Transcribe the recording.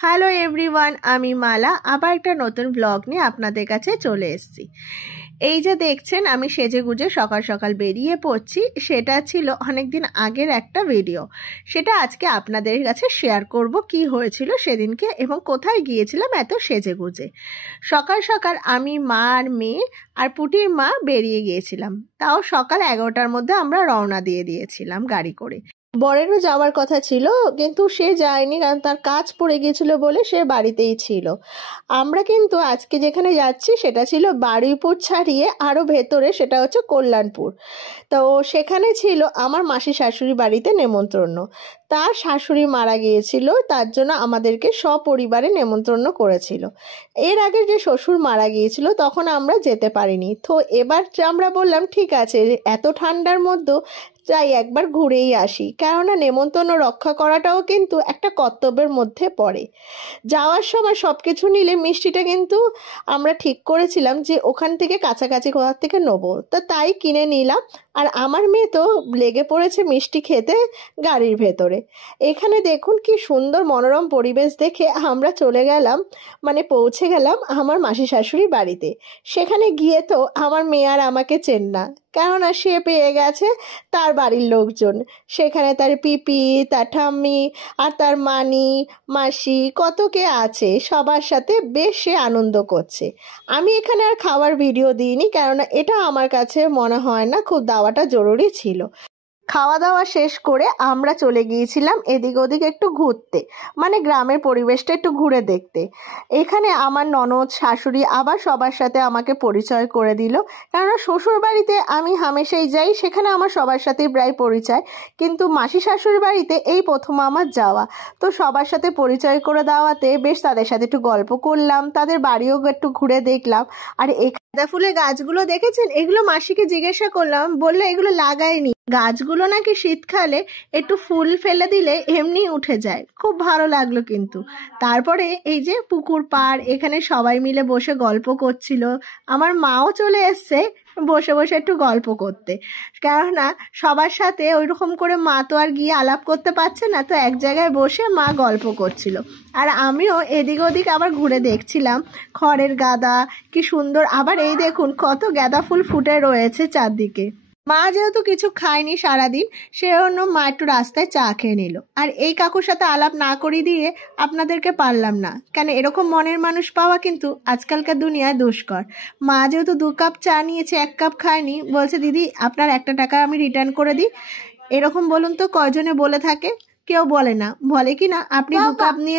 Hello everyone, আমি মালা আবার একটা নতুন ব্লগ নিয়ে আপনাদের কাছে চলে এসেছি। এই যে দেখছেন আমি সেজে গুজে সকাল সকাল বেরিয়ে পড়ছি, সেটা ছিল অনেকদিন আগের একটা ভিডিও। সেটা আজকে আপনাদের কাছে শেয়ার করব কি হয়েছিল সেদিনকে এবং কোথায় গিয়েছিলাম এত সেজে গুজে। সকাল সকাল আমি, মা আর মেয়ে আর পুটির মা বেরিয়ে গিয়েছিলাম। তাও সকাল 11টার মধ্যে আমরা রওনা দিয়ে দিয়েছিলাম গাড়ি করে। বরেরও যাওয়ার কথা ছিল কিন্তু সে যায়নি, কারণ তার কাজ পড়ে গিয়েছিল বলে সে বাড়িতেই ছিল। আমরা কিন্তু আজকে যেখানে যাচ্ছি সেটা ছিল বারুইপুর ছাড়িয়ে আরও ভেতরে, সেটা হচ্ছে কল্যাণপুর। তো সেখানে ছিল আমার মাসি শাশুড়ি বাড়িতে নেমন্তন্ন। তার শাশুড়ি মারা গিয়েছিল, তার জন্য আমাদেরকে সপরিবারে নেমন্তন্ন করেছিল। এর আগে যে শ্বশুর মারা গিয়েছিল তখন আমরা যেতে পারিনি। তো এবার আমরা বললাম ঠিক আছে, এত ঠান্ডার মধ্যে যাই একবার ঘুরেই আসি, কেননা নেমন্তন্ন রক্ষা করাটাও কিন্তু একটা কর্তব্যের মধ্যে পড়ে। যাওয়ার সময় সব কিছু নিলে মিষ্টিটা কিন্তু আমরা ঠিক করেছিলাম যে ওখান থেকে কাছাকাছি কোথার থেকে নেবো, তা তাই কিনে নিলাম। আর আমার মেয়ে তো লেগে পড়েছে মিষ্টি খেতে গাড়ির ভেতরে। এখানে দেখুন কি সুন্দর মনোরম পরিবেশ দেখে আমরা চলে গেলাম, মানে পৌঁছে গেলাম আমার মাসি শাশুড়ি বাড়িতে। সেখানে গিয়ে তো আমার মেয়ে আর আমাকে চেন না, কেননা সে পেয়ে গেছে তার বাড়ির লোকজন। সেখানে তার পিপি, তার ঠাম্মি আর তার মানি মাসি কত কে আছে, সবার সাথে বেশ সে আনন্দ করছে। আমি এখানে আর খাওয়ার ভিডিও দিইনি, কেননা এটা আমার কাছে মনে হয় না খুব দেওয়াটা জরুরি ছিল। খাওয়া দাওয়া শেষ করে আমরা চলে গিয়েছিলাম এদিক ওদিক একটু ঘুরতে, মানে গ্রামের পরিবেশটা একটু ঘুরে দেখতে। এখানে আমার ননদ শাশুড়ি আবার সবার সাথে আমাকে পরিচয় করে দিল, কেননা শ্বশুর বাড়িতে আমি হামেশাই যাই, সেখানে আমার সবার সাথেই প্রায় পরিচয়, কিন্তু মাসি শাশুড়ি বাড়িতে এই প্রথম আমার যাওয়া। তো সবার সাথে পরিচয় করে দেওয়াতে বেশ তাদের সাথে একটু গল্প করলাম, তাদের বাড়িও একটু ঘুরে দেখলাম। আর এই গাঁদা ফুলের গাছগুলো দেখেছেন, এগুলো মাসিকে জিজ্ঞাসা করলাম, বললে এগুলো লাগাইনি, গাছগুলো নাকি শীতকালে একটু ফুল ফেলে দিলে এমনি উঠে যায়, খুব ভালো লাগলো কিন্তু। তারপরে এই যে পুকুর পাড়, এখানে সবাই মিলে বসে গল্প করছিল। আমার মাও চলে এসছে বসে বসে একটু গল্প করতে, কেননা সবার সাথে ওইরকম করে মা তো আর গিয়ে আলাপ করতে পারছে না, তো এক জায়গায় বসে মা গল্প করছিল। আর আমিও এদিক ওদিক আবার ঘুরে দেখছিলাম খড়ের গাদা কি সুন্দর। আবার এই দেখুন কত গাঁদা ফুল ফুটে রয়েছে চারদিকে। মা যেহেতু কিছু খায়নি সারাদিন, সেজন্য মা একটু রাস্তায় চা খেয়ে নিল। আর এই কাকুর সাথে আলাপ না করিয়ে দিয়ে আপনাদেরকে পারলাম না, কেন এরকম মনের মানুষ পাওয়া কিন্তু আজকালকার দুনিয়ায় দুষ্কর। মা যেহেতু 2 কাপ চা নিয়েছে, 1 কাপ খায়নি, বলছে দিদি আপনার 1 টাকা আমি রিটার্ন করে দিই। এরকম বলুন তো কয়জনে বলে থাকে? কেউ বলে না। বলে কি না আপনি 2 কাপ নিয়ে